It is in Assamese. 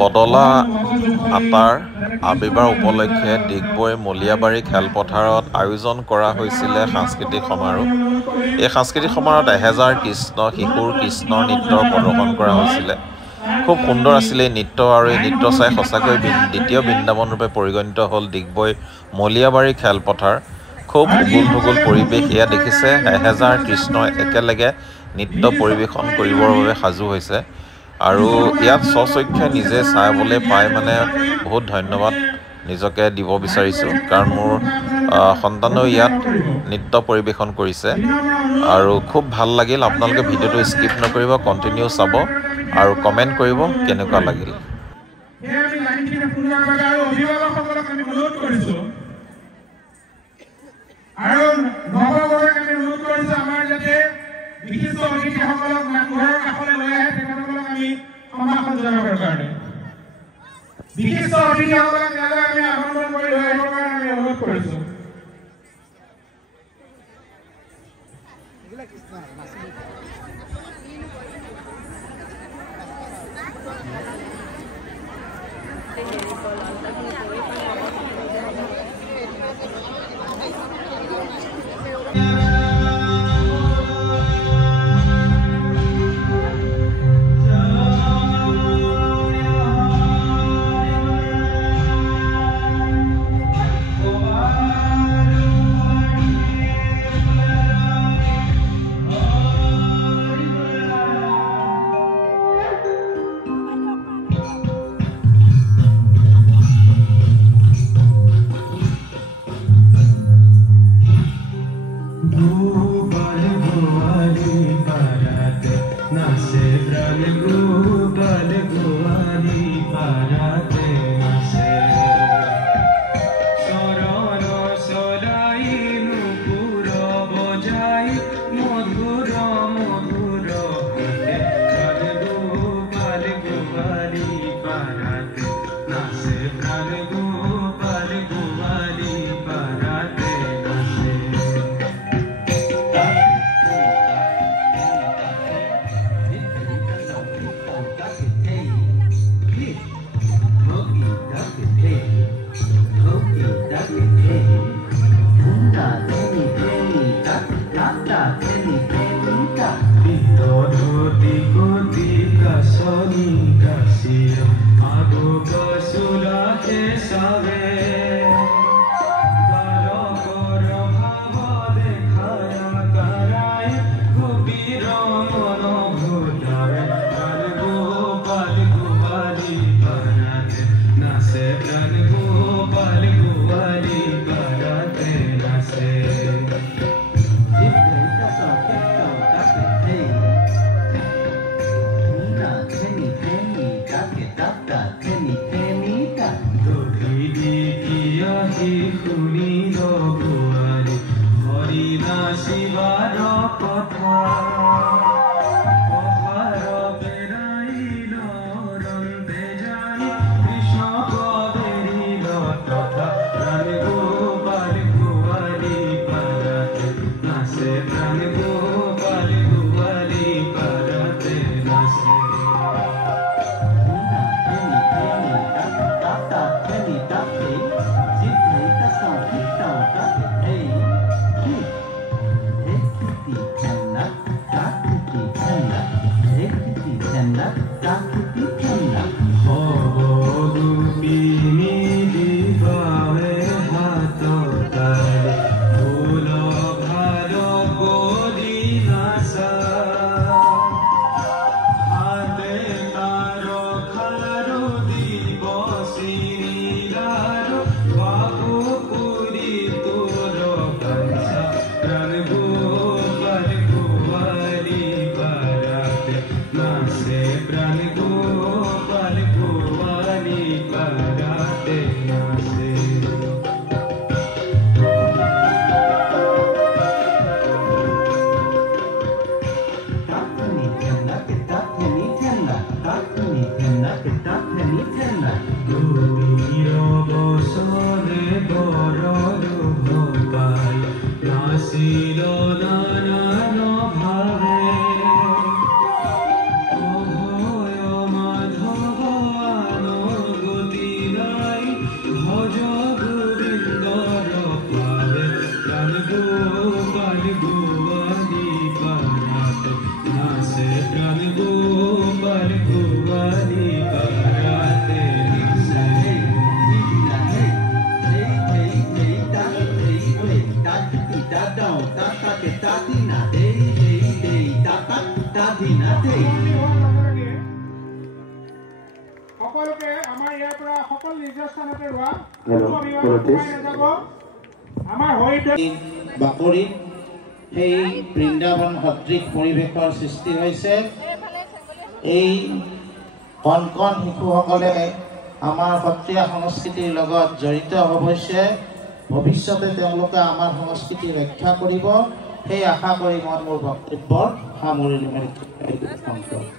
বদলা আটাৰ আবিৰ্ভাৱ উপলক্ষে ডিগবৈ মলীয়াবাৰী খেলপথাৰত আয়োজন কৰা হৈছিলে সাংস্কৃতিক সমাৰোহ। এই সাংস্কৃতিক সমাৰোহত 1000 শিশুৰ কৃষ্ণ নৃত্যৰ প্ৰদৰ্শন কৰা হৈছিলে। খুব সুন্দৰ আছিলে এই নৃত্য, আৰু এই নৃত্য চাই সঁচাকৈ দ্বিতীয় বৃন্দাবন ৰূপে পৰিগণিত হ'ল ডিগবৈ মলীয়াবাৰী খেলপথাৰ। খুব উগুল থুগুল পৰিৱেশ, এয়া দেখিছে 1000 কৃষ্ণ একেলগে নৃত্য পৰিৱেশন কৰিবৰ বাবে সাজু হৈছে। আৰু ইয়াত স্বচক্ষে নিজে চাবলৈ পাই মানে বহুত ধন্যবাদ নিজকে দিব বিচাৰিছোঁ, কাৰণ মোৰ সন্তানেও ইয়াত নৃত্য পৰিৱেশন কৰিছে আৰু খুব ভাল লাগিল। আপোনালোকে ভিডিঅ'টো স্কিপ নকৰিব, কণ্টিনিউ চাব আৰু কমেণ্ট কৰিব কেনেকুৱা লাগিল। বিশিষ্ট অতিথিসকলক নামঘৰৰ কাষলৈ লৈ আহে, তেখেতসকলক আমি সম্ভাষণ জনাবৰ কাৰণে, বিশিষ্ট অতিথিসকলক ইয়ালৈ আমি আমন্ত্ৰণ কৰি লৈ আহিবৰ কাৰণে আমি অনুৰোধ কৰিছোঁ। সকলোকে আমাৰ ইয়াৰ পৰা সকলো নিজৰ স্থানতে ৰোৱা কোনো অভিভাৱক নাযাব আমাৰ বাকৰিত সেই বৃন্দাবন সদৃশ পৰিৱেশৰ সৃষ্টি হৈছে এই কণ কণ শিশুসকলে আমাৰ সত্ৰীয়া সংস্কৃতিৰ লগত জড়িত অৱশ্যে ভৱিষ্যতে তেওঁলোকে আমাৰ সংস্কৃতি ৰক্ষা কৰিব সেই আশা কৰি মই মোৰ বক্তব্য সামৰণি মাৰিছোঁ।